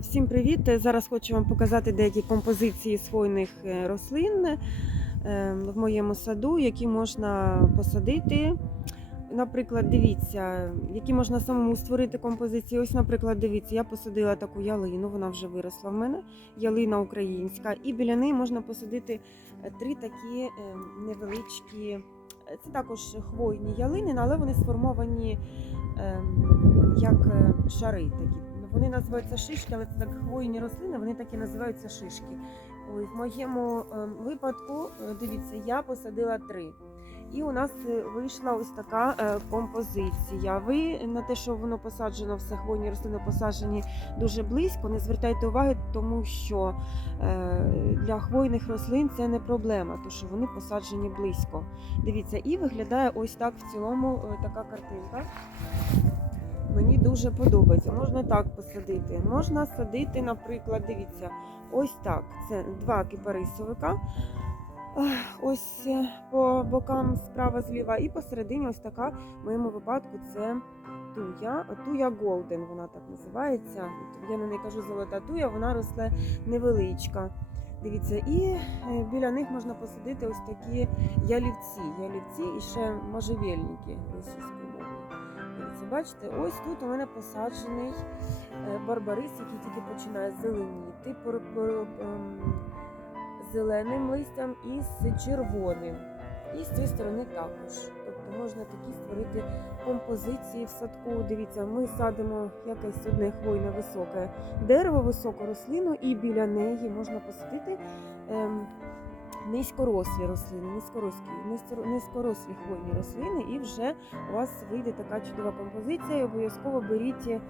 Всім привіт! Зараз хочу вам показати деякі композиції хвойних е, рослин е, в моєму саду, які можна посадити. Наприклад, дивіться, які можна самому створити композиції. Ось, наприклад, дивіться, я посадила таку ялину, вона вже виросла в мене, ялина українська, і біля неї можна посадити е, три такі невеличкі. Це також хвойні ялини, але вони сформовані ем, як шари такі. Вони називаються шишки, але це так хвойні рослини, вони так і називаються шишки. Ой, в моєму ем, випадку, е, дивіться, я посадила три. І у нас е, вийшла ось така е, композиція. Ви на те, що воно посаджено, все хвойні рослини посаджені дуже близько, не звертайте уваги, тому що для хвойних рослин це не проблема, тому що вони посаджені близько. Дивіться, і виглядає ось так в цілому така картинка. Мені дуже подобається. Можна так посадити. Можна садити, наприклад, дивіться, ось так. Це два кипарисовика. Ось е, по бокам справа зліва, і посередині ось така, в моєму випадку, це туя. Туя Голден, вона так називається. Я на неї кажу золота туя, вона росте невеличка. Дивіться, і е, біля них можна посадити ось такі ялівці. Ялівці і ще можжевельники. Дивіться, бачите, ось тут у мене посаджений е, барбарис, який тільки починає зеленіти ем, зеленим листям і з червоним. І з цієї сторони також. Тобто можна такі створити композиції в садку. Дивіться, ми садимо якесь одне хвойне високе дерево, високу рослину, і біля неї можна посадити ем, низькорослі рослини, низькорослі, низькорослі хвойні рослини, і вже у вас вийде така чудова композиція. Обов'язково беріть е,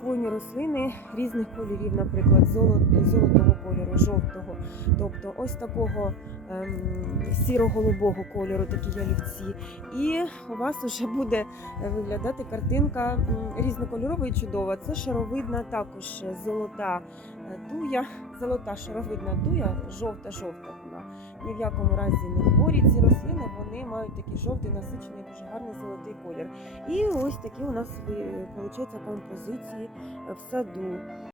хвойні рослини різних кольорів, наприклад, золотого кольору, жовтого, тобто ось такого сіро-голубого кольору, такі ялівці. І у вас вже буде е, виглядати картинка різнокольорова і чудова. Це шаровидна також золота е, туя, золота шаровидна туя, жовта-жовта вона. Ні в якому разі не хворі ці рослини, вони мають такий жовтий насичений, дуже гарний золотий колір. І ось такі у нас виходить композиції е, в саду.